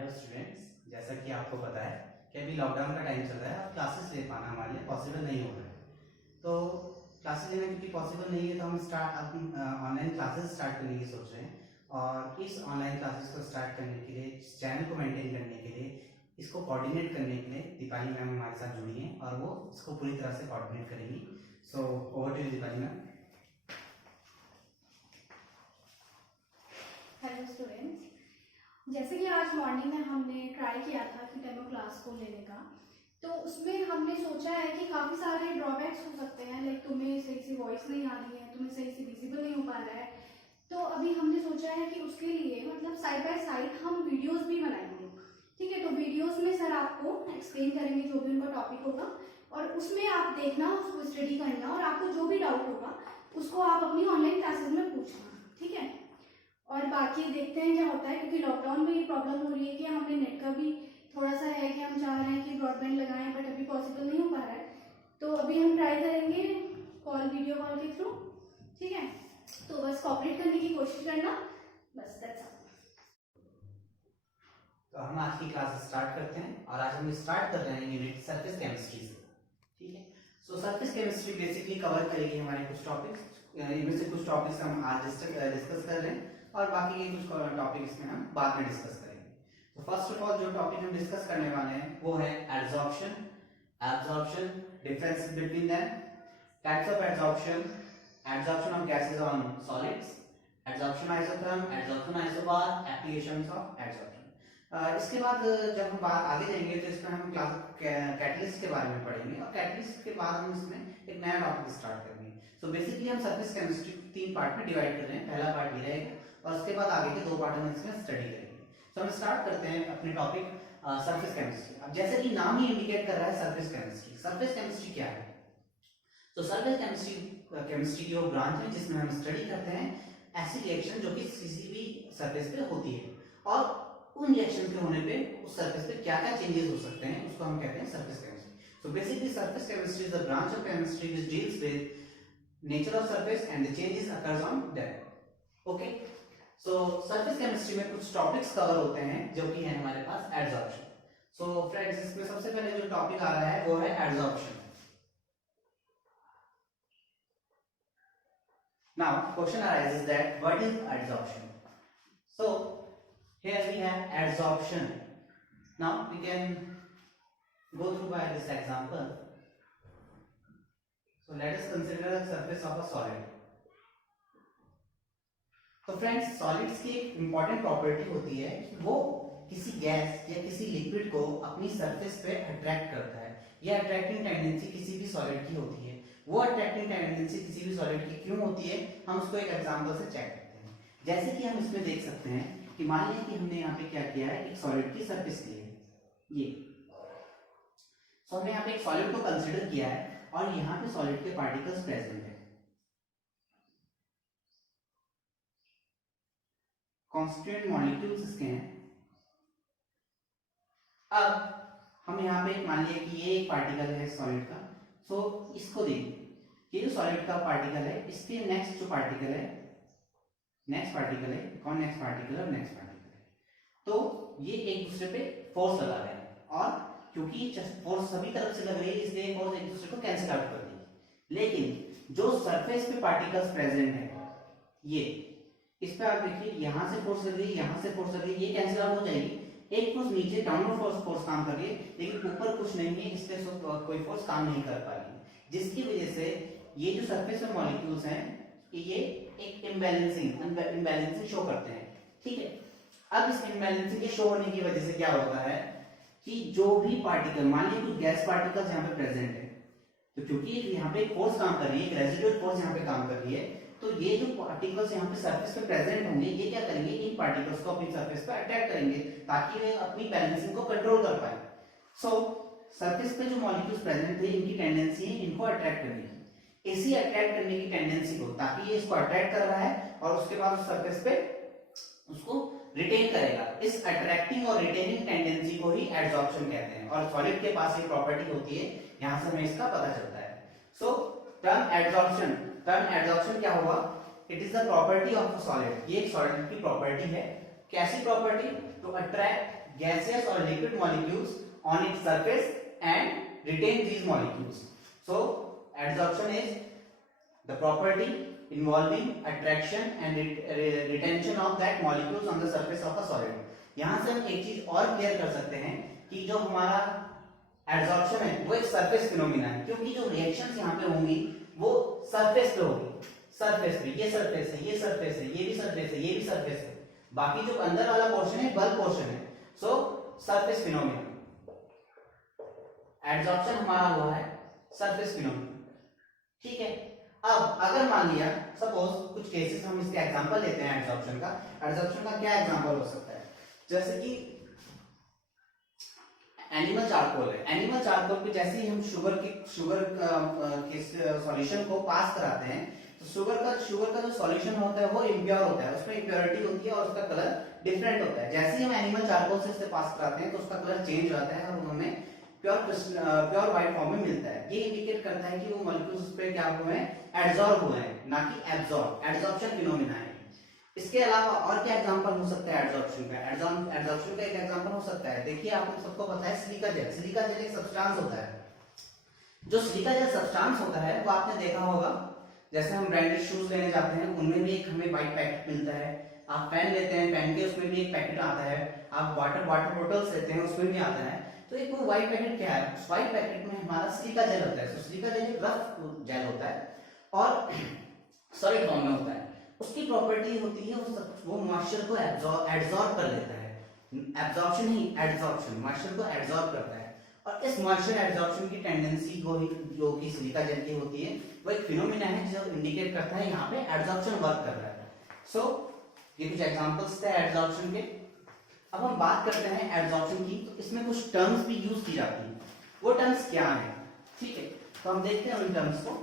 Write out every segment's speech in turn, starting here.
Hello students, जैसा कि आपको पता है कि अभी लॉकडाउन का टाइम चल रहा है और क्लासेस ले पाना हमारे लिए पॉसिबल नहीं हो रहा है। तो क्लासेस लेना क्योंकि पॉसिबल नहीं है तो हम ऑनलाइन क्लासेस स्टार्ट करने की सोच रहे हैं। और इस ऑनलाइन क्लासेस को स्टार्ट करने के लिए, इस चैनल को मेंटेन करने के लिए, इसको कोऑर्डिनेट करने के लिए दीपाली मैम हमारे साथ जुड़ी हैं और वो इसको पूरी तरह से कोऑर्डिनेट करेंगी। So over to Deepali ma'am. Hello students, जैसे कि आज मॉर्निंग में हमने ट्राई किया था कि डेमो क्लास को लेने का, तो उसमें हमने सोचा है कि काफ़ी सारे ड्रॉबैक्स हो सकते हैं। लाइक तुम्हें सही से वॉइस नहीं आ रही है, तुम्हें सही से विजिबल नहीं हो पा रहा है। तो अभी हमने सोचा है कि उसके लिए मतलब साइड बाय साइड हम वीडियोस भी बनाएंगे। ठीक है, तो वीडियोस में सर आपको एक्सप्लेन करेंगे जो भी उनका टॉपिक होगा, और उसमें आप देखना, उसको स्टडी करना, और आपको जो भी डाउट होगा उसको आप अपनी ऑनलाइन क्लासेस में पूछना। ठीक है, और बाकी देखते हैं क्या होता है, क्योंकि लॉकडाउन में ये प्रॉब्लम हो रही है कि हमने नेट का भी थोड़ा सा है कि हम चाह रहे हैं कि ब्रॉडबैंड लगाएं, बट अभी पॉसिबल नहीं हो पा रहा है। तो अभी हम ट्राई करेंगे वीडियो कॉल के थ्रू। ठीक है, तो बस कॉपरेट करने की कोशिश करना, बस दैट्स ऑल। तो हम आज की क्लास स्टार्ट करते हैं और आज हम स्टार्ट कर रहे हैं यूनिट सरफेस केमिस्ट्री से। ठीक है, सो सरफेस केमिस्ट्री बेसिकली कवर करेगी हमारे कुछ टॉपिक्स। इनमें से कुछ टॉपिक्स हम आज डिस्कस कर रहे हैं और बाकी के कुछ टॉपिक्स में हम बाद में डिस्कस करेंगे। तो फर्स्ट ऑफ ऑल जो टॉपिक हम डिस्कस करने वाले हैं वो है absorption, difference between them, types of absorption, absorption of gases on solids, absorption isotherm, absorption isobar, applications of absorption. इसके बाद जब हम बात आगे जाएंगे तो इसमें हम क्लास कैटलिस्ट के बारे में पढ़ेंगे और कैटलिस्ट के बाद हम इसमें एक नया टॉपिक स्टार्ट करेंगे। सो बेसिकली हम सरफेस केमिस्ट्री तीन पार्ट में डिवाइड कर रहे हैं। पहला पार्ट ये रहेगा और उसके बाद आगे के दो पार्ट हम इसमें स्टडी करेंगे। सो हम स्टार्ट करते हैं अपने टॉपिक सरफेस केमिस्ट्री। अब जैसे कि नाम ही इंडिकेट कर रहा है सरफेस केमिस्ट्री। सरफेस केमिस्ट्री क्या है? तो सरफेस केमिस्ट्री की वो ब्रांच है जिसमें हम स्टडी करते हैं ऐसी रिएक्शन जो कि किसी भी सरफेस पे होती है और उन रिएक्शन के होने पे उस सरफेस पे क्या क्या चेंजेस हो सकते हैं उसको हम कहते हैं surface chemistry. So basically surface chemistry is the branch of chemistry which deals with nature of surface and the changes occurs on that. Okay, so surface chemistry में कुछ टॉपिक्स कवर होते हैं जो कि है हमारे पास एडसॉर्प्शन। सो फ्रेंड्स, इसमें सबसे पहले जो टॉपिक आ रहा है वो है adsorption. Now question arises that what is adsorption? So here we have adsorption. Now we can go through by this example. So let us consider the surface of a solid. तो friends, solids की एक important property होती है कि वो किसी gas या किसी लिक्विड को अपनी सरफेस पे अट्रैक्ट करता है। यह अट्रैक्टिंग टेंडेंसी किसी भी सॉलिड की होती है। वो अट्रैक्टिंग टेंडेंसी किसी भी सॉलिड की क्यों होती है, हम उसको एक एग्जांपल से चेक करते हैं। जैसे कि हम इसमें देख सकते हैं कि मान लीजिए कि हमने यहाँ पे क्या किया है, एक सॉलिड की सरफेस ली है ये। सो हमने यहाँ पे एक सॉलिड को कंसीडर किया है और यहाँ पे सॉलिड के पार्टिकल्स प्रेजेंट है। कॉन्स्टिट्यूएंट मॉलिक्यूल्स इसके हैं। अब हम यहाँ पे मान लिया कि ये एक पार्टिकल है सॉलिड का। सो इसको देखिए, ये जो सॉलिड का पार्टिकल है इसके नेक्स्ट जो पार्टिकल है, नेक्स्ट पार्टिकल है कौन, नेक्स्ट पार्टिकल और नेक्स्ट पार्टिकल है। तो ये एक दूसरे पे फोर्स लगा रहे हैं और क्योंकि फोर्स सभी तरफ से लग रही है इसलिए फोर्स एक दूसरे को कैंसिल आउट कर देगी। लेकिन जो सरफेस पे पार्टिकल्स प्रेजेंट है ये, इस पे आप देखिए यहाँ से फोर्स लग रही है, यहाँ से फोर्स लग रही है, ये कैंसिल आउट हो जाएगी। एक फोर्स नीचे डाउनवर्ड फोर्स काम कर रही है लेकिन ऊपर कुछ नहीं है, इसलिए कोई फोर्स काम नहीं कर पाएगी, जिसकी वजह से ये जो सरफेस में मॉलिक्यूल्स हैं ये एक इम्बैलेंसिंग शो करते हैं। ठीक है, अब इस इम्बैलेंसिंग के शो होने की वजह से क्या होता है कि जो भी पार्टिकल, मान लीजिए कुछ गैस पार्टिकल्स यहाँ पे प्रेजेंट है, तो क्योंकि यहाँ पे फोर्स काम कर रही है, एक रेजिडुअल फोर्स यहाँ पे काम कर रही है, तो ये जो पार्टिकल्स यहाँ पे सरफेस पे प्रेजेंट होंगे ये क्या करेंगे, इन पार्टिकल्स को अपनी सरफेस पे अट्रैक्ट करेंगे ताकि वे अपनी बैलेंसिंग को कंट्रोल कर पाए। सो सरफेस पे जो मॉलिक्यूल्स प्रेजेंट थे इनकी टेंडेंसी है इनको अट्रैक्ट करने की। इसी अट्रैक्ट करने की टेंडेंसी को, ताकि ये इसको अट्रैक्ट कर रहा है और उसके बाद उस सरफेस पे उसको रिटेन करेगा, इस अट्रैक्टिंग और रिटेनिंग टेंडेंसी को ही एडसॉर्प्शन कहते हैं। और सॉलिड के पास ये प्रॉपर्टी होती है, यहां से हमें इसका पता चलता है। सो टर्म एडसॉर्प्शन क्या होगा, it is the property of a solid. ये एक सॉलिड की प्रॉपर्टी है। कैसी property? to attract gaseous or liquid molecules on its surface and retain these molecules. So adsorption is the property involving attraction and retention of that molecules on the surface of a solid. यहां से हम एक चीज और clear कर सकते हैं कि जो हमारा एडसॉर्प्शन है वो एक सरफेस फिनोमिना है, क्योंकि जो रिएक्शंस यहाँ पे होंगी वो सरफेस पे होगी, सरफेस पे, ये सरफेस है, ये सरफेस है, ये भी सरफेस है, ये भी सरफेस है, बाकी जो अंदर वाला पोर्शन है बल्क पोर्शन है। सो सरफेस फिनोमिना, एडसॉर्प्शन हमारा हुआ है सरफेस फिनोमिना, ठीक है। अब अगर मान लिया सपोज कुछ केसेस हम इसके एग्जांपल लेते हैं एडसॉर्प्शन का। एडसॉर्प्शन का क्या एग्जांपल हो सकता है, जैसे कि एनिमल चारकोल है। एनिमल चारकोल पे जैसे ही हम शुगर के सॉल्यूशन को पास कराते हैं तो शुगर का जो सॉल्यूशन होता है वो इम्प्योर होता है, उसमें इम्प्योरिटी होती है और उसका कलर डिफरेंट होता है। जैसे ही हम एनिमल चारकोल से पास कराते हैं तो उसका कलर चेंज हो जाता है और हमें प्योर व्हाइट फॉर्म में मिलता है। ये इंडिकेट करता है कि वो मॉलिक्यूल्स उस पे क्या हुए हैं, एडसॉर्ब हुए हैं, ना कि एब्सॉर्ब। एडसॉर्प्शन फिनोमेना है। इसके अलावा और क्या एग्जांपल हो सकता है एडसॉर्प्शन का? एडसॉर्प्शन का एक एग्जांपल हो सकता है, देखिए आपको सबको पता है सिलिका जेल। सिलिका जेल एक सब्सटेंस होता है। जो सिलिका जेल सब्सटेंस होता है वो आपने देखा होगा, जैसे हम ब्रांडेड शूज लेने जाते हैं उनमें भी एक हमें व्हाइट पैकेट मिलता है। आप पेन लेते हैं, पेन के उसमें भी एक पैकेट आता है। आप वाटर बॉटल्स लेते हैं उसमें भी आता है। तो एक वो व्हाइट पैकेट क्या है, उस व्हाइट पैकेट में हमारा सिलिका जेल होता है। तो सिलिका जेल एक रफ जेल होता है और सॉलिड फॉर्म में होता है। उसकी प्रॉपर्टी होती है वो मॉइस्चर को एब्जॉर्ब कर लेता है। एब्जॉर्प्शन नहीं, एडसॉर्प्शन, मॉइस्चर को एब्जॉर्ब करता है। और इस मॉइस्चर एब्जॉर्प्शन की टेंडेंसी को ही जो कि सिलिका जेल की होती है वो एक फिनोमिना है जो इंडिकेट करता है यहाँ पे एडसॉर्प्शन वर्क कर रहा है। सो ये कुछ एग्जांपल्स थे एडसॉर्प्शन के। अब हम बात करते हैं एडसॉर्प्शन की, तो इसमें कुछ टर्म्स भी यूज की जाती हैं। वो टर्म्स क्या है, ठीक है, तो हम देखते हैं उन टर्म्स को।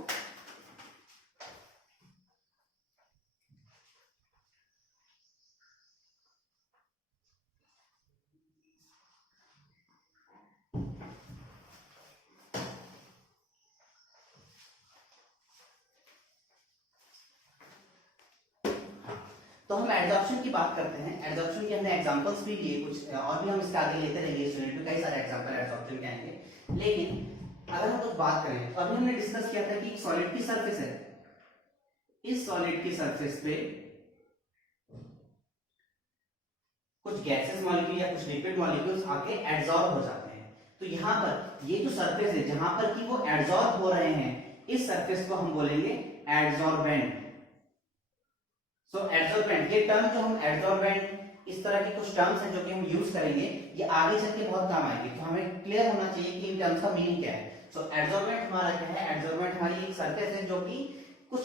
तो हम एडसॉर्प्शन की बात करते हैं। एडसॉर्प्शन के हमने एग्जांपल्स भी लिए कुछ, और भी हम इसके आगे लेते रहेंगे स्टूडेंट, कई सारे एग्जांपल एडसॉर्प्शन के आएंगे। लेकिन अगर हम कुछ बात करें तो अभी हमने डिस्कस किया था कि एक सॉलिड की सरफेस है, इस सॉलिड की सरफेस पे कुछ गैसेस मॉलिक्यूल या कुछ लिक्विड मॉलिक्यूल्स आके एडसॉर्ब हो जाते हैं। तो यहाँ पर ये जो सरफेस है जहां पर कि वो एडसॉर्ब हो रहे हैं, इस सरफेस को हम बोलेंगे एडसॉर्बेंट। सो एडसॉर्बेंट, ये टर्म जो हम एडसॉर्बेंट, इस तरह के कुछ टर्म्स हैं जो कि हम यूज करेंगे, ये आगे चल के बहुत काम आएंगे। तो हमें क्लियर होना चाहिए कि इन टर्म्स का मीनिंग क्या है। सो एडसॉर्बेंट हमारा क्या है, एडसॉर्बेंट हमारी एक सरफेस है जो कि कुछ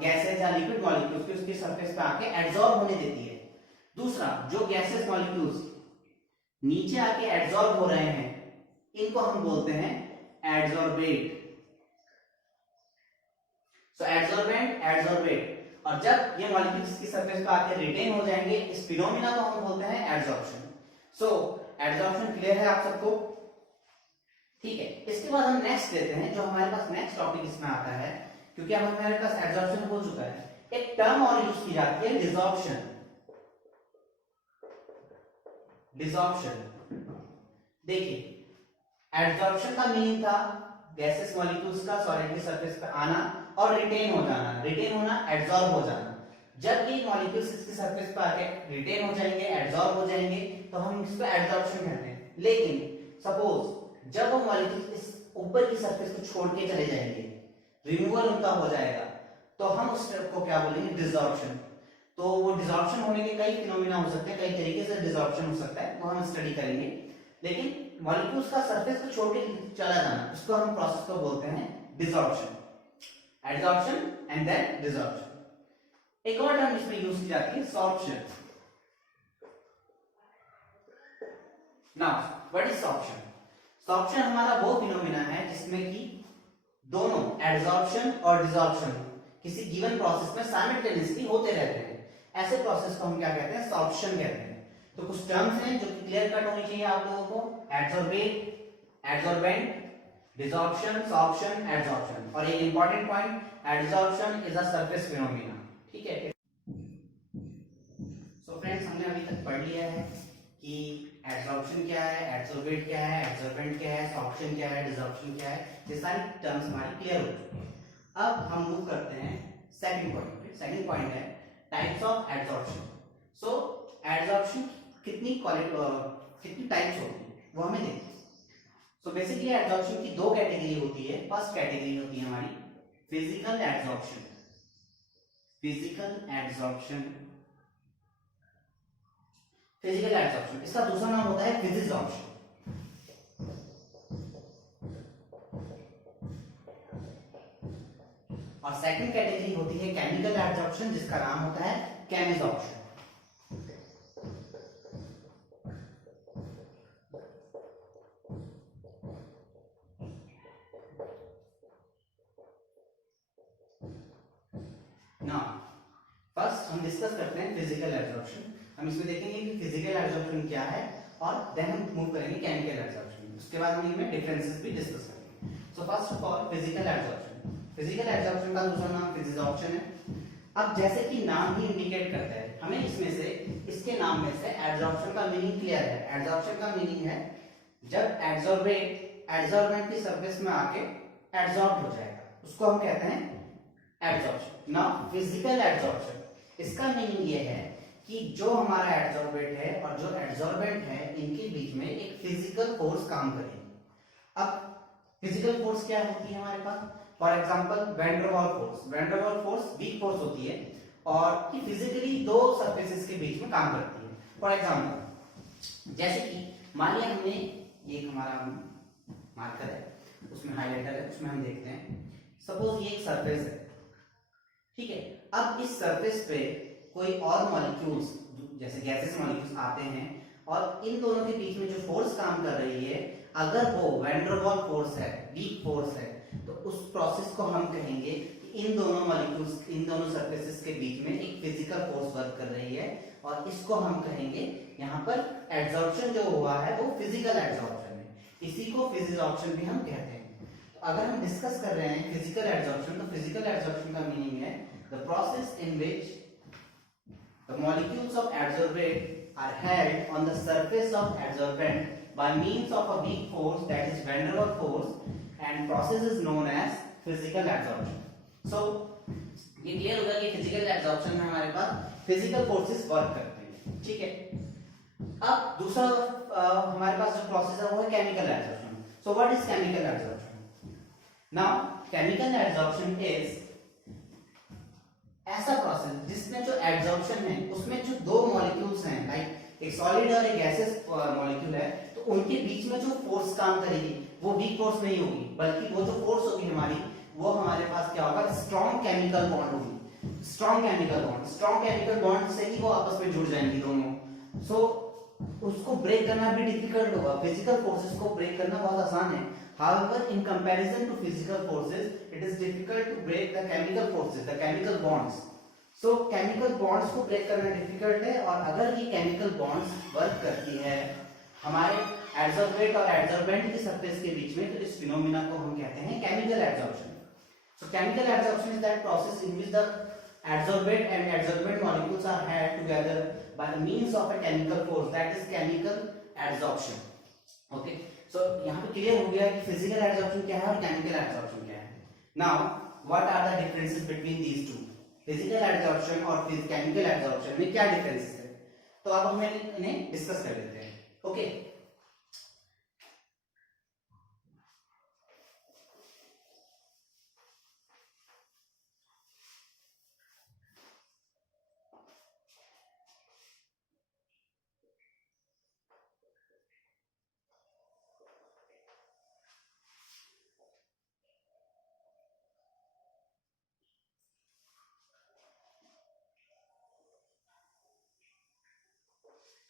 गैसेस या लिक्विड मॉलिक्यूल्स को उसकी सरफेस पे आके एडसॉर्ब होने देती है। दूसरा, जो गैसेस मॉलिक्यूल्स नीचे आके एडसॉर्ब हो रहे हैं इनको हम बोलते हैं एडसॉर्बेट। सो एडसॉर्बेंट, एडसॉर्बेट। और जब ये मॉलिक्यूल्स की सरफेस पे आके रिटेन हो जाएंगे, इस फिनोमिना को हम बोलते हैं एडसॉर्प्शन। सो एडसॉर्प्शन क्लियर है आप सबको, ठीक है। इसके बाद हम नेक्स्ट लेते हैं, जो हमारे पास नेक्स्ट टॉपिक इसमें आता है, क्योंकि अब हमारे पास एडसॉर्प्शन हो चुका है। एक टर्म और यूज की जाती है, डिसॉर्प्शन। डिसॉर्प्शन, देखिए एडसॉर्प्शन का मीनिंग था गैसेस मॉलिक्यूल्स का सॉलिड की सरफेस पे आना और रिटेन हो जाना। रिटेन होना, एडसॉर्ब हो जाना। जब ये मॉलिक्यूल्स इसकी सरफेस पे आके रिटेन हो जाएंगे, एडसॉर्ब हो जाएंगे, तो हम इसको एडसॉर्प्शन कहते हैं। लेकिन सपोज जब वो मॉलिक्यूल्स इस ऊपर की सरफेस को छोड़ के चले जाएंगे, रिमूवल उनका हो जाएगा, तो हम उस स्टेप को क्या बोलेंगे, डिसॉर्प्शन। तो वो डिसॉर्प्शन होने के कई फिनोमिना हो सकते हैं, कई तरीके से डिसॉर्प्शन हो सकता है, वो हम स्टडी करेंगे। लेकिन मॉलिक्यूल्स का सरफेस को छोड़ के चला जाना, उसको हम प्रोसेस को बोलते हैं desorption. Adsorption and then desorption. एक और टर्म इसमें यूज की जाती है, sorption. Now what is sorption? Sorption हमारा वो फिनोमिना है जिसमें कि दोनों एडसॉर्प्शन और डिसॉर्प्शन किसी गिवन प्रोसेस में साइमल्टेनियसली होते रहते हैं। ऐसे प्रोसेस को हम क्या कहते हैं, सॉर्प्शन कहते हैं। तो कुछ टर्म्स हैं जो क्लियर कट होनी चाहिए आप लोगों को, एडसॉर्बेट, एडसॉर्बेंट, डिसॉर्प्शन, सॉर्प्शन, एडसॉर्प्शन। और एक important point, adsorption is a surface phenomena, ठीक है। सो फ्रेंड्स, हमने अभी तक पढ़ लिया है एडजॉर्प्शन क्या है, एडसोर्बेट क्या है, एडसोर्बेंट क्या है, सॉर्प्शन क्या है, डिसॉर्प्शन क्या है, ये सारी टर्म्स हमारी क्लियर हो चुकी है। अब हम मूव करते हैं सेकंड पॉइंट पे। सेकंड पॉइंट है types of adsorption. So adsorption कितनी टाइप्स होती है वो हमें देखते हैं। सो बेसिकली एडजॉर्प्शन की दो कैटेगरी होती है। फर्स्ट कैटेगरी होती है हमारी physical adsorption. Physical adsorption, physical adsorption, इसका दूसरा नाम होता है फिजिजॉर्प्शन। और सेकंड कैटेगरी होती है केमिकल एडजॉर्प्शन, जिसका नाम होता है केमिजॉर्प्शन। नाउ फर्स्ट हम डिस्कस करते हैं फिजिकल एडजॉर्प्शन। हम इसमें देखेंगे कि फिजिकल एडजॉर्प्शन क्या है और देन हम मूव करेंगे केमिकल एडजॉर्प्शन। उसके बाद हम इनमें डिफरेंसेस भी डिस्कस करेंगे। So first of all physical adsorption. Physical adsorption का दूसरा नाम फिजिजॉर्प्शन है। अब जैसे कि नाम ही इंडिकेट करता है, हमें इसमें से इसके नाम में से एडजॉर्प्शन का मीनिंग क्लियर है। एडजॉर्प्शन का मीनिंग है जब एडजॉर्बेंट की सरफेस में आके एडजॉर्ब हो जाएगा, उसको हम कहते हैं एडजॉर्प्शन। नाउ फिजिकल एडजॉर्प्शन, इसका मीनिंग ये है कि जो हमारा एडजॉर्बेंट है और जो एडजॉर्बेंट है इनके बीच में एक फिजिकल फोर्स काम करेगी। अब फिजिकल फोर्स क्या होती है हमारे पास? For example van der Waals force. Van der Waals force weak force होती है और ये फिजिकली दो सरफेसेस के बीच में काम करती है। फॉर एग्जांपल जैसे कि मान लिया हमने एक हमारा मार्कर है, उसमें हाइलाइटर है, उसमें हम देखते हैं सपोज ये एक सरफेस है, ठीक है। अब इस सरफेस पे कोई और मॉलिक्यूल्स जैसे गैसेस मॉलिक्यूल्स आते हैं और इन दोनों के बीच में जो फोर्स काम कर रही है, अगर वो वैन डर वाल फोर्स है, वीक फोर्स है, तो उस प्रोसेस को हम कहेंगे कि इन दोनों मॉलिक्यूल्स, इन दोनों सरफेसेस के बीच में एक फिजिकल फोर्स वर्क कर रही है और इसको हम कहेंगे यहाँ पर एडजॉर्प्शन जो हुआ है वो फिजिकल एडजॉर्प्शन है। इसी को फिजिजॉर्प्शन भी हम कहते हैं। तो अगर हम डिस्कस कर रहे हैं फिजिकल एडजॉर्प्शन, तो फिजिकल एडजॉर्प्शन का मीनिंग है the process in which the molecules of adsorbate are held on the surface of adsorbent by means of a weak force, that is van der Waals force, and process is known as physical adsorption. So ये clear होगा कि physical adsorption में हमारे पास physical forces work करते हैं, ठीक है। अब दूसरा हमारे पास जो प्रोसेस है वो है chemical adsorption. So what is chemical adsorption? Now chemical adsorption is ऐसा प्रोसेस जिसमें जो एडजॉर्प्शन है उसमें जो दो मॉलिक्यूल्स हैं, लाइक एक सॉलिड और एक गैसेस मॉलिक्यूल है, तो उनके बीच में जो फोर्स काम करेगी वो वीक फोर्स नहीं होगी, बल्कि वो जो फोर्स होगी हमारी, वो हमारे पास क्या होगा? स्ट्रॉन्ग केमिकल बॉन्ड होगी। स्ट्रॉन्ग केमिकल बॉन्ड से ही वो आपस में जुड़ जाएंगी दोनों। सो उसको ब्रेक करना भी डिफिकल्ट होगा। फिजिकल फोर्सेस को ब्रेक करना बहुत आसान है। However, in comparison to physical forces, it is difficult to break the chemical forces, the chemical bonds. So, chemical bonds को break करना difficult है, और अगर ये chemical bonds work करती है हमारे adsorbate और adsorbent की surface के बीच में, तो इस phenomena को हम कहते हैं chemical adsorption. So, chemical adsorption is that process in which the adsorbate and adsorbent molecules are held together by the means of a chemical force, that is chemical adsorption. Okay. So यहाँ पे clear हो गया कि physical adsorption क्या है और chemical adsorption क्या है। Now what are the differences between these two? Physical adsorption और केमिकल एडजॉर्प्शन में क्या डिफरेंसेस है, तो अब हम इन्हें डिस्कस कर लेते हैं। ओके,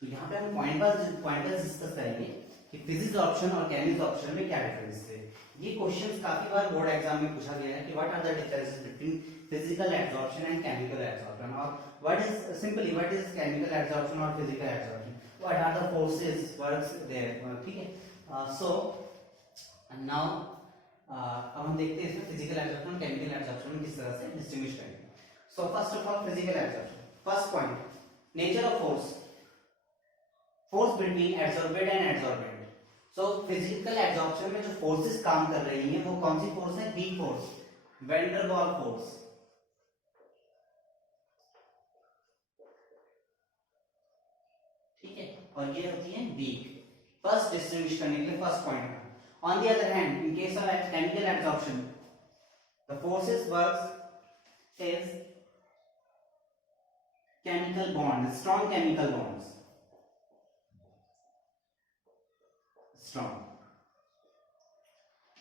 तो यहाँ पे हम पॉइंट वाइज डिस्कस करेंगे कि फिजिजॉर्प्शन और केमिजॉर्प्शन में क्या डिफरेंस है। ये क्वेश्चंस काफी बार बोर्ड एग्जाम में पूछा गया है कि what are the differences between physical adsorption and chemical adsorption, और व्हाट इज केमिकल एडजॉर्प्शन और physical adsorption, what are the forces works there, ठीक है। सो नाउ अब हम देखते हैं इसमें फिजिकल एडजॉर्प्शन केमिकल एडजॉर्प्शन किस तरह से डिस्टिंग्विश करेंगे। So first of all physical adsorption, first point nature of force. Force between adsorbent and adsorbent. So physical absorption में जो फोर्सेस काम कर रही हैं वो कौन सी फोर्स है? Weak force, van der Waals force. ठीक है, और ये होती है वीक। फर्स्ट डिस्टिंग्विश करने के लिए first point. On the other hand, in case of chemical absorption, the forces works is chemical bonds, strong chemical bonds, strong.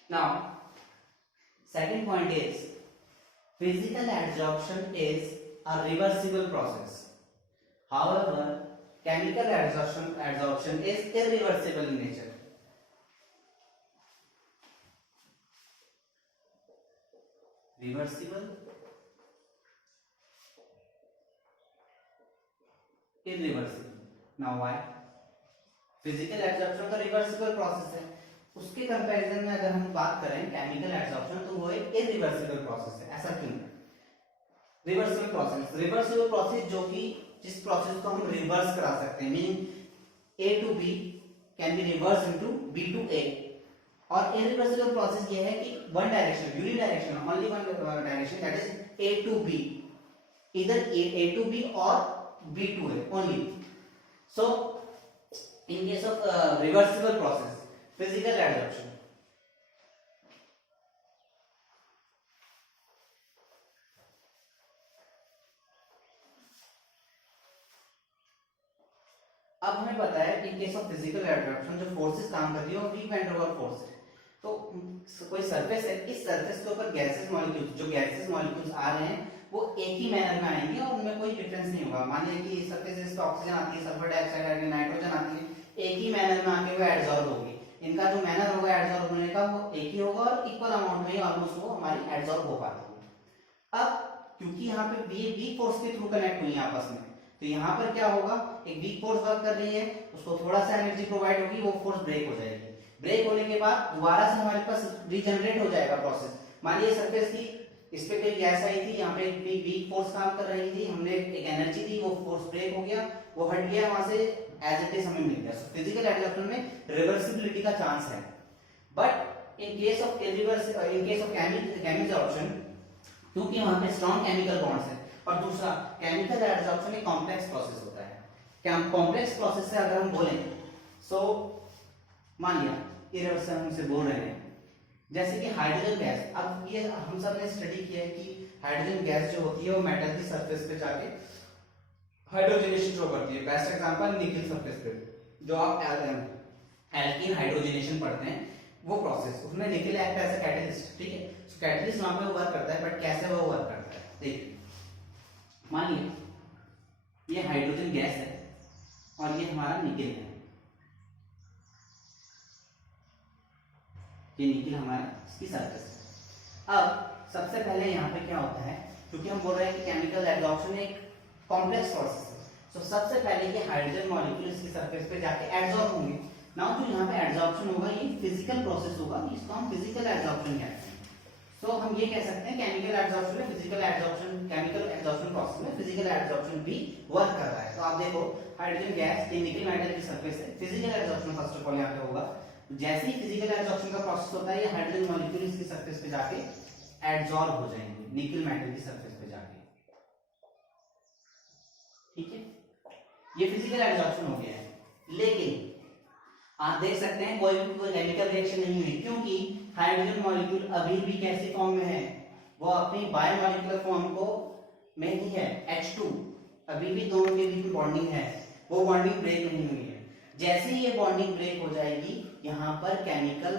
Now second point is physical adsorption is a reversible process, however chemical adsorption is irreversible in nature. Reversible, irreversible. Now why? Physical absorption तो reversible process है, उसके comparison में अगर हम बात करें chemical absorption तो वो एक इरिवर्सिबल प्रोसेस है। ऐसा क्यों? रिवर्सिबल प्रोसेस जो कि जिस प्रोसेस को हम रिवर्स करा सकते हैं, meaning A to B can be reverse into B to A। और इरिवर्सिबल प्रोसेस ये है कि one direction, unidirection, only one direction, that is A to B, इधर A to B और B to A only. So in case of reversible process, physical adsorption, अब हमें पता है इन केस ऑफ फिजिकल एब्जॉर्प्शन जो फोर्सेस काम कर रही है वो week van der Waals force है। तो कोई सरफेस है, इस सरफेस के ऊपर गैसेस मॉलिक्यूल्स, जो गैसेस मॉलिक्यूल्स आ रहे हैं वो एक ही मैनर में आएंगे और उनमें कोई डिफरेंस नहीं होगा। मान लीजिए कि सरफेस इस पे ऑक्सीजन आती है, सल्फर डाइऑक्साइड आती है, नाइट्रोजन आती है, एक ही मैनर में आके वो एडसॉर्ब होगी। इनका जो मैनर होगा एडसॉर्ब होने का वो एक ही होगा और इक्वल अमाउंट में ही ऑलमोस्ट वो हमारी एडसॉर्ब हो पाती है। अब क्योंकि यहाँ पे ये वीक फोर्स के थ्रू कनेक्ट हुई है आपस में, तो यहाँ पर क्या होगा, एक वीक फोर्स वर्क कर रही है, उसको थोड़ा सा एनर्जी प्रोवाइड होगी, वो फोर्स ब्रेक हो जाएगी। ब्रेक होने के बाद दोबारा से हमारे पास रीजनरेट हो जाएगा प्रोसेस। मान लीजिए सरफेस की इस पे कोई गैस आई थी, यहाँ पे एक वीक फोर्स काम कर रही थी, हमने एक एनर्जी दी, वो फोर्स ब्रेक हो गया, वो हट गया वहां से, एज इट इज हमें मिल गया। सो फिजिकल एब्जॉर्प्शन में रिवर्सिबिलिटी का चांस है, but in case of chemical absorption, क्योंकि वहां पे स्ट्रॉन्ग केमिकल बॉन्ड्स है, और दूसरा केमिकल एब्जॉर्प्शन एक कॉम्प्लेक्स प्रोसेस होता है। क्या कॉम्प्लेक्स प्रोसेस से अगर हम बोलें, सो मान लिया इरिवर्सिबल हमसे बोल रहे हैं, जैसे कि हाइड्रोजन गैस। अब ये हम सब ने स्टडी किया है कि हाइड्रोजन गैस जो होती है वो मेटल की सरफेस पे जाके हाइड्रोजनेशन शो करती है। बेस्ट एग्जांपल निकल सरफेस पे, जो आप एल्कीन हाइड्रोजनेशन पढ़ते हैं वो प्रोसेस, उसमें निकल एक्ट एज अ कैटलिस्ट। ठीक है, सो कैटलिस्ट वहां पे वर्क करता है, बट कैसे वो वर्क करता है देखिए। मान लीजिए ये हाइड्रोजन गैस है और ये हमारा निकल है, ये निकल हमारा इसकी सरफेस है। अब सबसे पहले यहाँ पे क्या होता है, क्योंकि हम बोल रहे हैं कि केमिकल एब्जॉर्प्शन एक कॉम्प्लेक्स प्रोसेस है, तो सबसे पहले ये हाइड्रोजन मॉलिक्यूल इसकी सरफेस पे जाके एब्जॉर्ब होंगे। नाउ जो यहाँ पे एब्जॉर्प्शन होगा ये फिजिकल प्रोसेस होगा, इसको हम फिजिकल एब्जॉर्प्शन कहते हैं। तो हम ये कह सकते हैं केमिकल एब्जॉर्प्शन में physical absorption, chemical absorption process में फिजिकल एब्जॉर्प्शन भी वर्क कर रहा है। तो आप देखो हाइड्रोजन गैस ये निकल मेटल की सरफेस है, physical absorption first of all यहाँ पे होगा। जैसे ही फिजिकल एब्जॉर्प्शन का प्रोसेस होता है, ये हाइड्रोजन मॉलिक्यूल इसकी सरफेस पे जाके एब्जॉर्ब हो जाएंगे, निकल मेटल की सरफेस पे जाके। ठीक है, ये फिजिकल एब्जॉर्प्शन हो गया है। लेकिन आप देख सकते हैं कोई केमिकल रिएक्शन नहीं हुई, क्योंकि हाइड्रोजन मॉलिक्यूल अभी भी कैसी फॉर्म में है, वो अपनी बायोमॉलिक्यूलर फॉर्म को में ही है, H2। अभी भी दोनों के बीच में बॉन्डिंग है, वो बॉन्डिंग ब्रेक नहीं हुई है। जैसे ही ये बॉन्डिंग ब्रेक हो जाएगी, यहाँ पर केमिकल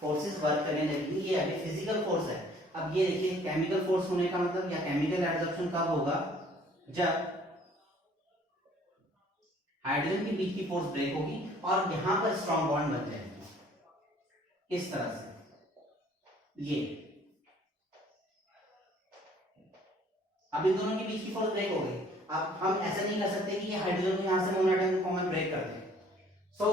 फोर्सेस वर्क करने लगेंगी। ये अभी फिजिकल फोर्स है। अब ये देखिए केमिकल फोर्स होने का मतलब या केमिकल एब्जॉर्प्शन कब होगा, जब हाइड्रोजन के बीच की फोर्स ब्रेक होगी और यहाँ पर स्ट्रॉन्ग बॉन्ड बन जाएंगे इस तरह से। ये अब इन दोनों के बीच की फोर्स ब्रेक हो गई। अब हम ऐसा नहीं कर सकते कि ये हाइड्रोजन को यहाँ से मोनोएटॉमिक फॉर्म में ब्रेक कर दें। सो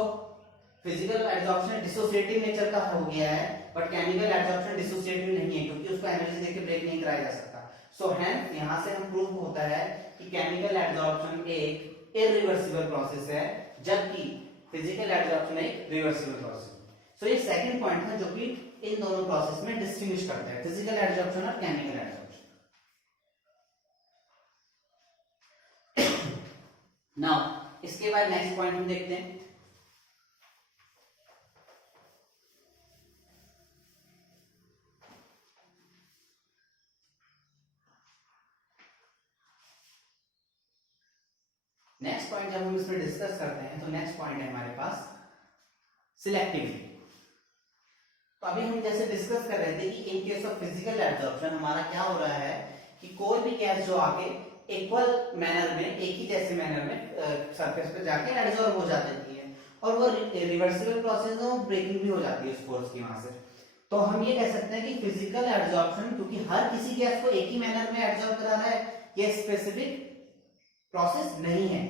फिजिकल एब्जॉर्प्शन डिसोसिएटिव नेचर का हो गया है, बट केमिकल एब्जॉर्प्शन डिसोसिएटिव नहीं है, क्योंकि उसको एनर्जी देके ब्रेक नहीं कराया जा सकता। सो हेंस यहाँ से हम प्रूव होता है कि केमिकल एब्जॉर्प्शन एक इरिवर्सिबल प्रोसेस है, जबकि फिजिकल एब्जॉर्प्शन एक रिवर्सिबल प्रोसेस। सो ये सेकंड पॉइंट था जो कि इन दोनों प्रोसेस में डिस्टिंग्विश करता है, फिजिकल एब्जॉर्प्शन और केमिकल एब्जॉर्प्शन। नाउ इसके बाद नेक्स्ट पॉइंट हम देखते हैं। नेक्स्ट पॉइंट जब हम इसमें डिस्कस करते हैं तो नेक्स्ट पॉइंट है हमारे पास सिलेक्टिविटी। तो अभी हम जैसे डिस्कस कर रहे थे कि इन केस ऑफ फिजिकल एब्जॉर्प्शन हमारा क्या हो रहा है कि कोई भी गैस जो आके इक्वल मैनर में, एक ही जैसे मैनर में सरफेस पे जाके एब्जॉर्ब हो जाती है और वो रिवर्सिबल प्रोसेस है, वो ब्रेकिंग भी हो जाती है उस फोर्स की वहां से। तो हम ये कह सकते हैं कि फिजिकल एब्जॉर्प्शन क्योंकि हर किसी गैस को एक ही मैनर में एब्जॉर्ब करा रहा है, ये स्पेसिफिक प्रोसेस नहीं है।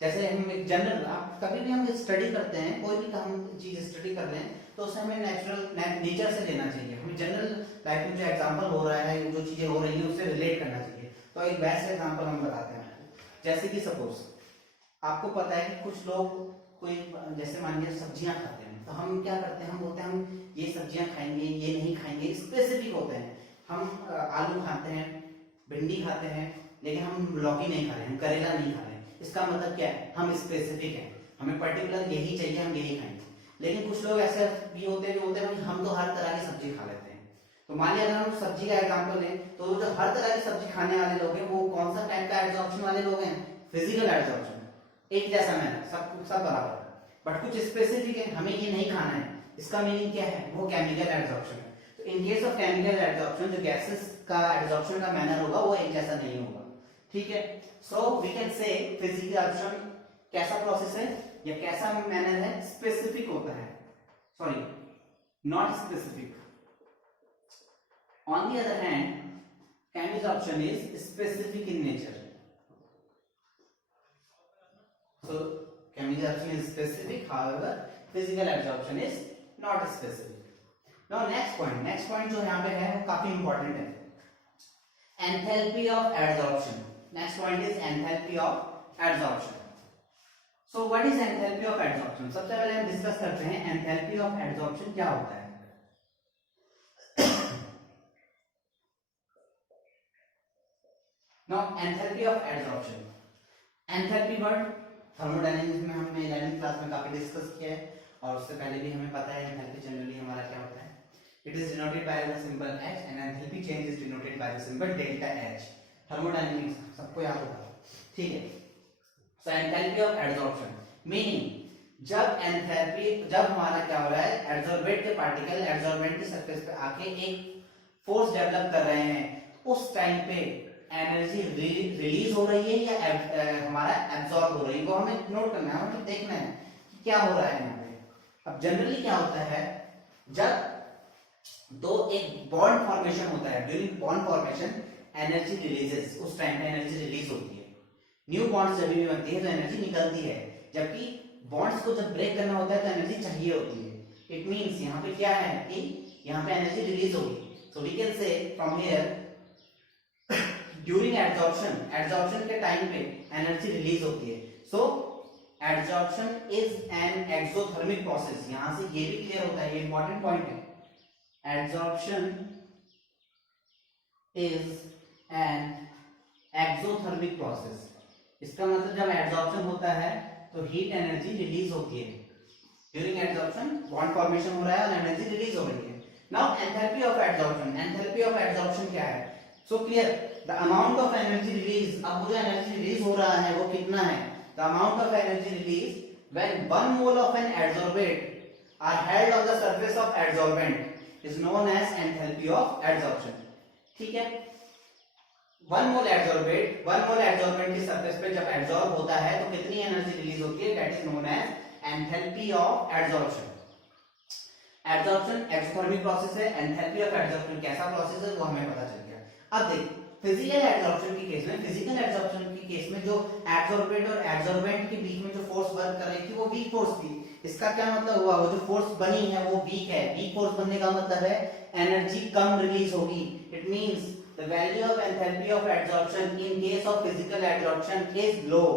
जैसे हम एक जनरल, आप कभी भी हम स्टडी करते हैं, कोई भी हम चीज स्टडी कर रहे हैं तो उसे हमें नेचर से लेना चाहिए। हमें जनरल लाइफ में जो एग्जांपल हो रहा है, जो चीजें हो रही है उससे रिलेट करना चाहिए। तो एक बेस्ट एग्जांपल हम बताते हैं आपको। जैसे कि सपोज आपको पता है कि कुछ लोग कोई जैसे मान लीजिए सब्जियां खाते हैं, तो हम क्या करते हैं, हम बोलते हैं हम ये सब्जियां खाएंगे, ये नहीं खाएंगे, स्पेसिफिक होते हैं। हम आलू खाते हैं, भिंडी खाते हैं, लेकिन हम लौकी नहीं खा रहे हैं, हम करेला नहीं खा रहे हैं। इसका मतलब क्या है, हम स्पेसिफिक हैं, हमें पर्टिकुलर यही चाहिए, हम यही खाएंगे। लेकिन कुछ लोग ऐसे भी होते हैं जो बोलते हैं हम तो हर तरह की सब्जी खा लेते हैं। तो मान लिया अगर हम सब्जी का एग्जांपल लें तो जो हर तरह की सब्जी खाने वाले लोग हैं वो कौन सा टाइप का एब्जॉर्प्शन वाले लोग हैं, फिजिकल एब्जॉर्प्शन, एक जैसा मैनर, सब बराबर। बट कुछ स्पेसिफिक है, हमें ये नहीं खाना है, इसका मीनिंग क्या है, वो केमिकल एब्जॉर्प्शन है। तो in case of chemical absorption जो गैसेस का एब्जॉर्प्शन का मैनर होगा वो एक जैसा नहीं होगा, ठीक है। So we can say physical absorption कैसा प्रोसेस है या कैसा मैनर है, स्पेसिफिक होता है, sorry not specific. On the other hand chemical absorption is specific in nature. So chemical absorption is specific, however physical absorption is not specific. Now next point जो यहाँ पे है वो काफी important है, enthalpy of adsorption. Next point is enthalpy of adsorption. So what is enthalpy of adsorption? सबसे पहले हम डिस्कस करते हैं enthalpy of adsorption क्या होता है। Now enthalpy of adsorption, enthalpy word thermodynamics में हमने 11th क्लास में काफी डिस्कस किया है और उससे पहले भी हमें पता है एंथैल्पी जनरली हमारा क्या होता है। It is denoted by the symbol H and enthalpy change is denoted by the symbol delta H। Thermodynamics सबको याद होगा, ठीक है। सो एंथैल्पी ऑफ एडसॉर्प्शन मीनिंग जब हमारा क्या हो रहा है, एडसॉर्बेंट के पार्टिकल एडसॉर्बेंट की सरफेस पे आके एक फोर्स डेवलप कर रहे हैं, उस टाइम पे एनर्जी रिलीज हो रही है या हमारा एब्जॉर्ब हो रही है, वो हमें नोट करना है, हमें देखना है कि क्या हो रहा है यहाँ पे। अब जनरली क्या होता है, जब दो एक बॉन्ड फॉर्मेशन होता है, during bond formation energy releases, उस टाइम पे एनर्जी रिलीज होती है। न्यू बॉन्ड्स जब भी बनती है तो एनर्जी निकलती है, जबकि बॉन्ड्स को जब ब्रेक करना होता है तो एनर्जी चाहिए होती है। इट मींस यहाँ पे क्या है कि यहाँ पे एनर्जी रिलीज होगी। So we can say from here during adsorption के टाइम पे एनर्जी रिलीज होती है। So adsorption is an exothermic process. यहां से ये भी क्लियर होता है, ये इंपॉर्टेंट पॉइंट है। Adsorption is an exothermic process. इसका मतलब जब एडसॉर्प्शन होता है तो हीट एनर्जी रिलीज होती है। ड्यूरिंग एडसॉर्प्शन बॉन्ड फॉर्मेशन हो रहा है और एनर्जी रिलीज हो रही है। Now enthalpy of adsorption, enthalpy of adsorption क्या है? So clear, the amount of energy release, अब जो एनर्जी रिलीज हो रहा है वो कितना है? The amount of energy release when 1 mole of an adsorbent are held on the surface of adsorbent is known as enthalpy of adsorption. ठीक है, 1 मोल एडसॉर्बेंट की सरफेस पे जब एडसॉर्ब होता है तो कितनी एनर्जी रिलीज होती है? That is known as enthalpy of adsorption. Adsorption exothermic process है, एंथैल्पी ऑफ एडसॉर्प्शन कैसा प्रोसेस है वो हमें पता चल गया। अब देख फिजिकल एडसॉर्प्शन के केस में, फिजिकल एडसॉर्प्शन के केस में जो एडसॉर्बेंट और एडसॉर्बेंट के बीच में जो फोर्स वर्क कर रही थी वो वीक फोर्स थी। इसका क्या मतलब हुआ? वो जो फोर्स बनी है वो वीक है। वीक फोर्स बनने का मतलब है एनर्जी कम रिलीज होगी। It means the value of enthalpy of adsorption in case of physical adsorption is low.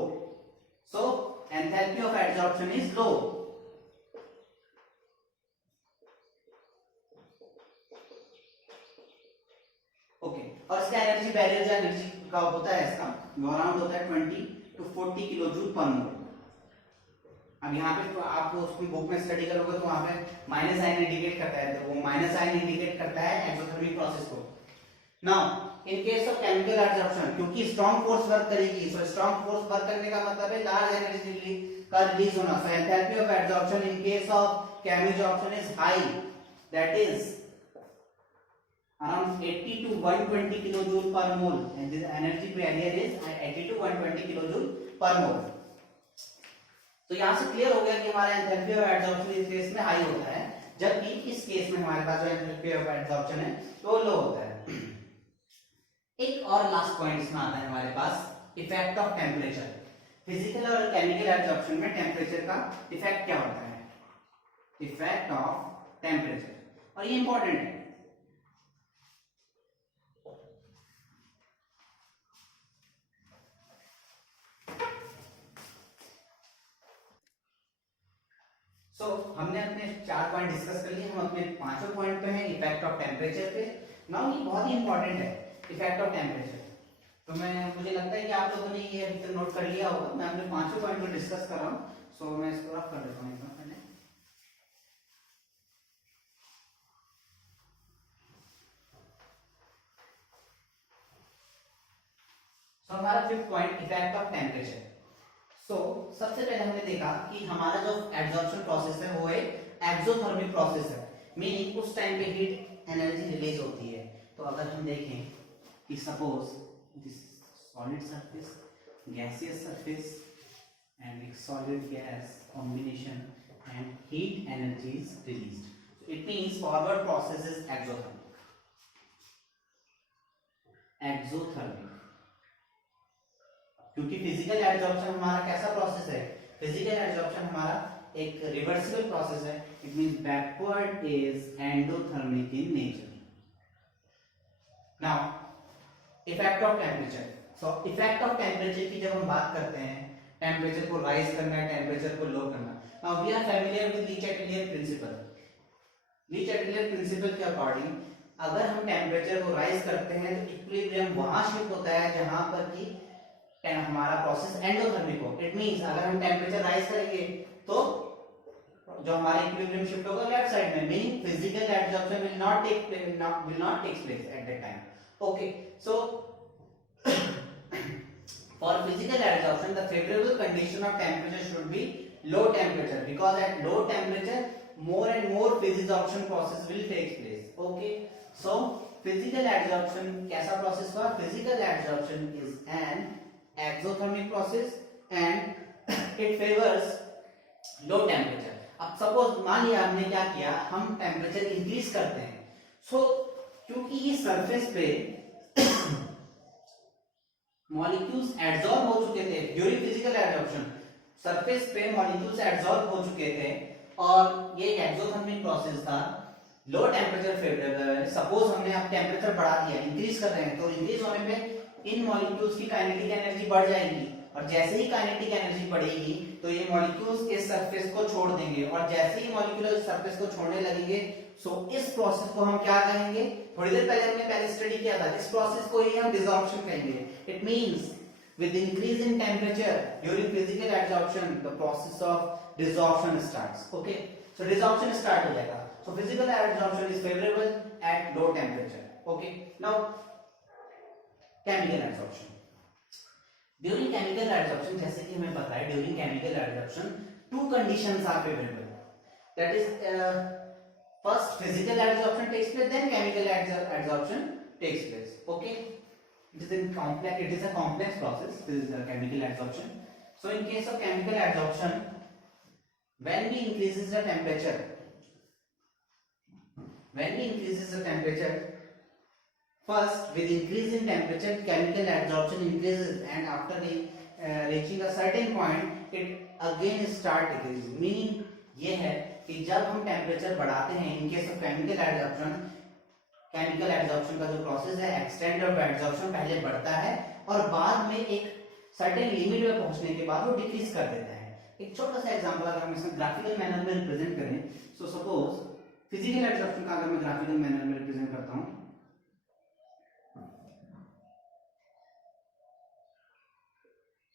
So enthalpy of adsorption is low. Okay, और इसका एनर्जी बैरियर जो एनर्जी का होता है इसका अराउंड होता है 20 to 40 किलो जूल पर मोल। अब यहाँ पे तो आप उसकी बुक में स्टडी करोगे तो वहां पे माइनस साइन इंडिकेट करता है, तो वो माइनस साइन इंडिकेट करता है एक्सोथर्मिक प्रोसेस को। Now in case of chemical adsorption, क्योंकि स्ट्रॉन्ग फोर्स वर्क करेगी, सो स्ट्रॉन्ग फोर्स वर्क करने का मतलब है लार्ज एनर्जी का रिलीज होना। So enthalpy of adsorption in case of chemisorption is high, that is around 80 to 120 kilojoule per mole, and this energy barrier is 80 to 120 kilojoule per mole। तो यहाँ से clear हो गया कि हमारा एंथैल्पी ऑफ एडजॉर्प्शन इस case में high होता है, जबकि इस केस में हमारे पास जो एंथैल्पी ऑफ एडजॉर्प्शन है वो लो होता है। एक और लास्ट पॉइंट इसमें आता है हमारे पास, इफेक्ट ऑफ टेम्परेचर। फिजिकल और केमिकल एडजॉर्प्शन में टेम्परेचर का इफेक्ट क्या होता है, इफेक्ट ऑफ टेम्परेचर, और ये इंपॉर्टेंट है। हमने अपने 4 पॉइंट डिस्कस कर लिए, हम अपने 5वें पॉइंट पे हैं, इफेक्ट ऑफ टेम्परेचर पे। नाउ ये बहुत ही इंपॉर्टेंट है, इफेक्ट ऑफ टेम्परेचर। तो मुझे लगता है कि आप लोगों ने ये अभी तक नोट कर लिया होगा। मैं अपने 5वें पॉइंट को डिस्कस कर रहा हूँ, सो मैं इसको रफ कर देता हूँ एक बार पहले। हमारा 5th point, effect of temperature. सबसे पहले हमने देखा कि हमारा जो एब्जॉर्प्शन प्रोसेस है वो एक एक्सोथर्मिक प्रोसेस है, मीनिंग उस टाइम पे हीट एनर्जी रिलीज होती है। तो अगर हम देखें कि suppose this solid surface, gaseous surface and एक solid gas combination and heat energy is released, it means forward process is exothermic. Exothermic क्योंकि फिजिकल एडजॉर्प्शन हमारा कैसा प्रोसेस है, फिजिकल एडजॉर्प्शन हमारा एक रिवर्सिबल प्रोसेस है, it means backward is endothermic in nature. Now effect of temperature. Effect of temperature की जब हम बात करते हैं, टेम्परेचर को राइज करना है, टेम्परेचर को लो करना। Now we are familiar with Le Chatelier principle. Le Chatelier principle के अकॉर्डिंग अगर हम टेम्परेचर को राइज करते हैं तो इक्विलिब्रियम वहां शिफ्ट होता है जहां पर कि हमारा प्रोसेस एंडोथर्मिक हो। इट मींस अगर हम टेम्परेचर राइज करेंगे तो जो हमारा इक्विलिब्रियम शिफ्ट होगा लेफ्ट साइड में, meaning physical adsorption will not take place at that time. Okay, so for physical adsorption the favorable condition of temperature should be low temperature, because at low temperature more and more physisorption process will take place. Okay, so physical adsorption कैसा process हुआ, physical adsorption is an exothermic process and it favors low temperature। अब suppose मान लिया हमने क्या किया, हम temperature increase करते हैं, सो क्योंकि ये सरफेस पे मॉलिक्यूल्स एडसॉर्ब हो चुके थे ड्यूरिंग फिजिकल एडजॉर्प्शन, सरफेस पे मॉलिक्यूल्स एडसॉर्ब हो चुके थे और ये एक्सोथर्मिक प्रोसेस था, लो टेम्परेचर फेवरेबल है। सपोज हमने अब टेम्परेचर बढ़ा दिया, इंक्रीज कर रहे हैं, तो इंक्रीज होने पे इन मॉलिक्यूल्स की काइनेटिक एनर्जी बढ़ जाएगी, और जैसे ही काइनेटिक एनर्जी बढ़ेगी तो ये मॉलिक्यूल्स इस सरफेस को छोड़ देंगे, और जैसे ही मॉलिक्यूल इस सरफेस को छोड़ने लगेंगे, सो इस प्रोसेस को हम क्या कहेंगे, थोड़ी देर पहले हमने पहले स्टडी किया था, इस प्रोसेस को ही हम डिसॉर्प्शन कहेंगे। It means with increase in temperature during physical adsorption the process of desorption starts। okay, so desorption start हो जाएगा। so physical adsorption is favorable at low temperature। okay, now chemical adsorption। during chemical adsorption जैसे कि हमें पता है, during chemical adsorption two conditions are favorable, that is first physical adsorption takes place, then chemical adsorption takes place। okay, it is a complex process, this is a chemical adsorption। so in case of chemical adsorption, when we increases the temperature, first with increase in temperature chemical adsorption increases, and after reaching a certain point it again start decreasing। meaning ये है कि जब हम temperature बढ़ाते हैं, in case of chemical adsorption, chemical adsorption का जो process है, एक्सटेंट ऑफ एडजॉर्प्शन पहले बढ़ता है और बाद में एक सर्टेन लिमिट में पहुंचने के बाद वो डिक्रीज कर देता है। एक छोटा सा एग्जांपल अगर हम इसमें ग्राफिकल मैनर में रिप्रेजेंट करें, सो सपोज फिजिकल एब्जॉर्प्शन का अगर मैं ग्राफिकल मैनर में रिप्रेजेंट करता हूं,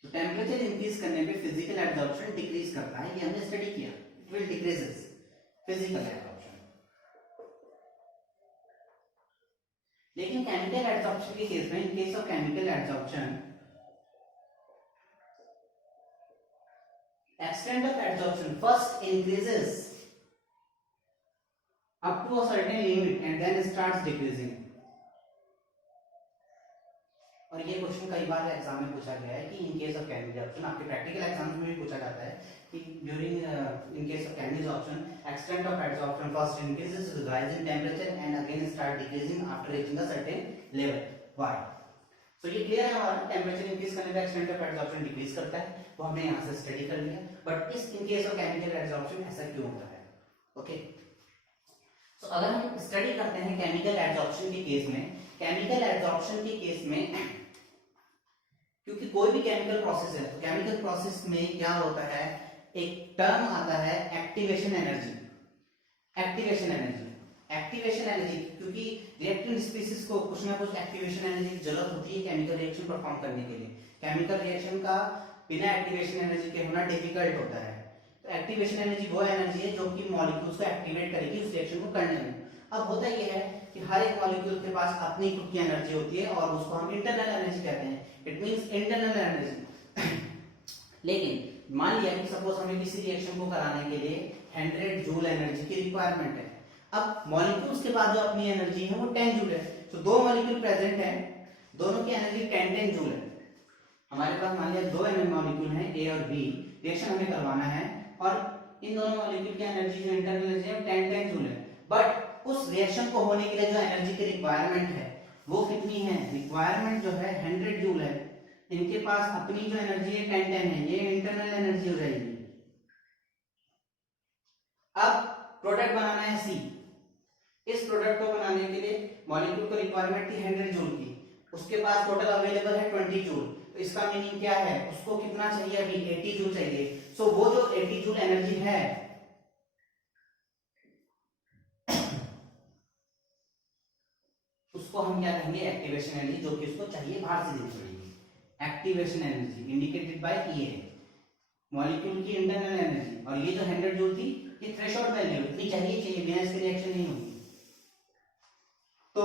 तो टेम्परेचर इंक्रीज करने पे फिजिकल एब्जॉर्प्शन डिक्रीज करता है, ये हमने स्टडी किया, it will decreases physical absorption. लेकिन केमिकल एब्जॉर्प्शन के केस में, इन case of chemical absorption, extent of absorption first increases up to a certain limit and then starts decreasing। और ये क्वेश्चन कई बार एग्जाम में पूछा गया है कि इन केस ऑफ केमिकल एब्जॉर्प्शन, आपके प्रैक्टिकल एग्जाम में भी पूछा जाता है कि during in case of chemical absorption extent of absorption first increases with rise in temperature and again start decreasing after reaching a certain level. Why? तो ये clear है हमारा, टेंपरेचर इंक्रीज करने पे एक्सटेंट ऑफ एब्जॉर्प्शन डिक्रीज करता है, वो हमने यहां से स्टडी कर लिया। बट इस इन केस ऑफ केमिकल एब्जॉर्प्शन ऐसा क्यों होता है? ओके, तो अगर हम स्टडी करते हैं केमिकल एब्जॉर्प्शन के केस में, केमिकल एब्जॉर्प्शन के केस में क्योंकि कोई भी केमिकल प्रोसेस है, तो केमिकल प्रोसेस में क्या होता है, एक टर्म आता है activation energy. Activation energy, activation energy, क्योंकि रिएक्टेंट स्पीसीज को कुछ ना कुछ एक्टिवेशन एनर्जी की जरूरत होती है केमिकल रिएक्शन परफॉर्म करने के लिए। केमिकल रिएक्शन का बिना एक्टिवेशन एनर्जी के होना डिफिकल्ट होता है। तो एक्टिवेशन एनर्जी वो एनर्जी है जो कि मॉलिक्यूल्स को एक्टिवेट करेगी उस रिएक्शन को करने में। अब होता ये है कि हर एक मॉलिक्यूल के पास अपनी खुद की एनर्जी होती है और उसको हम इंटरनल एनर्जी कहते हैं, इट मींस इंटरनल एनर्जी। लेकिन मान लिया कि सपोज हमें किसी रिएक्शन को कराने के लिए 100 जूल एनर्जी की रिक्वायरमेंट है। अब मॉलिक्यूल्स के पास जो अपनी एनर्जी है वो 10 जूल है, तो दो मॉलिक्यूल प्रेजेंट है, दोनों की एनर्जी 10 जूल है। हमारे पास मान लिया दो मॉलिक्यूल हैं ए और बी, रिएक्शन हमें करवाना है और इन दोनों मॉलिक्यूल की एनर्जी जो इंटरनल एनर्जी है 10 जूल है। बट उस रिएक्शन को होने के लिए जो एनर्जी की रिक्वायरमेंट है वो कितनी है? रिक्वायरमेंट जो है 100 जूल है। इनके पास अपनी जो एनर्जी है 10 है, ये इंटरनल एनर्जी हो जाएगी। अब प्रोडक्ट बनाना है सी, इस प्रोडक्ट को बनाने के लिए मॉलिक्यूल को रिक्वायरमेंट थी 100 जूल की, उसके पास टोटल अवेलेबल है 20 जूल। तो इसका मीनिंग क्या है, उसको कितना चाहिए? अभी 80 जूल चाहिए। सो वो जो 80 जूल एनर्जी है उसको हम क्या कहेंगे? एक्टिवेशन एनर्जी, जो कि उसको चाहिए बाहर से देनी पड़ेगी। एक्टिवेशन एनर्जी इंडिकेटेड बाय ई है, मॉलिक्यूल की इंटरनल एनर्जी। और ये जो 100 जूल थी ये थ्रेशोल्ड वैल्यू, इतनी चाहिए, बिना इसके रिएक्शन नहीं होगी। तो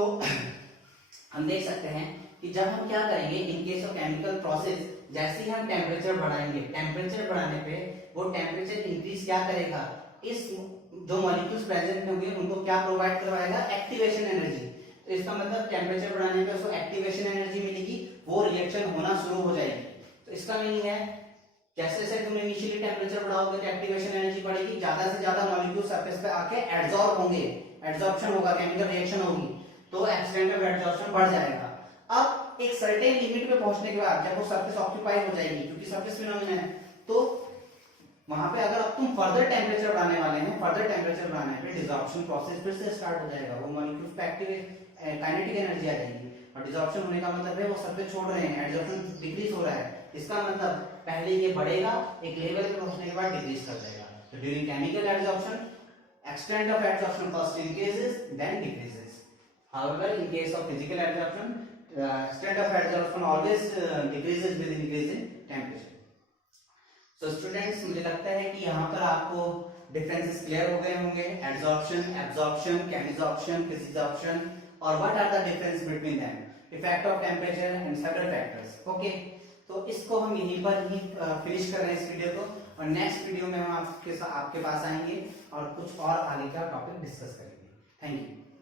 हम देख सकते हैं कि जब हम क्या करेंगे इन केस ऑफ केमिकल प्रोसेस, जैसे ही हम टेम्परेचर बढ़ाएंगे, टेम्परेचर बढ़ाने पे वो टेम्परेचर इंक्रीज क्या करेगा? इस जो मॉलिक्यूल्स प्रेजेंट होंगे उनको क्या प्रोवाइड करवाएगा? Activation energy. तो इसका मतलब टेम्परेचर बढ़ाने पे उसको एक्टिवेशन एनर्जी मिलेगी, वो रिएक्शन होना शुरू हो जाएगी। तो इसका मीनिंग है जैसे जैसे तुम इनिशियली टेम्परेचर बढ़ाओगे तो एक्टिवेशन एनर्जी बढ़ेगी, ज्यादा से ज्यादा मॉलिक्यूल सरफेस पे आके एब्जॉर्ब होंगे, एब्जॉर्प्शन होगा, केमिकल रिएक्शन होगी, तो एक्सटेंट ऑफ एब्जॉर्प्शन बढ़ जाएगा। अब एक सर्टेन लिमिट पे पहुंचने के बाद जब वो सरफेस ऑक्यूपाई हो जाएगी, क्योंकि सरफेस फिनोमेना है, तो वहां पे अगर अब तुम फर्दर टेम्परेचर बढ़ाने वाले हैं, फर्दर टेम्परेचर बढ़ाने पे डिसॉर्प्शन प्रोसेस फिर से स्टार्ट हो जाएगा, वो मॉलिक्यूल्स पे एक्टिवेट काइनेटिक एनर्जी आ जाएगी। और डिसॉर्प्शन होने का मतलब है वो सरफेस छोड़ रहे हैं, एब्जॉर्प्शन डिक्रीज हो रहा है। इसका मतलब पहले ये बढ़ेगा, एक लेवल पे पहुंचने के बाद डिक्रीज कर जाएगा। तो during chemical absorption extent of absorption first increases then decreases. However, in case of physical absorption, extent of absorption always decreases with increase in temperature. So students, मुझे लगता है कि यहाँ पर आपको differences clear हो गए होंगे, absorption, absorption, chemisorption, physisorption, और what are the difference between them, effect of temperature and several factors. Okay, तो इसको हम यहीं पर ही फिनिश कर रहे हैं इस वीडियो को, और नेक्स्ट वीडियो में हम आपके पास आएंगे और कुछ और आगे का टॉपिक डिस्कस करेंगे। Thank you.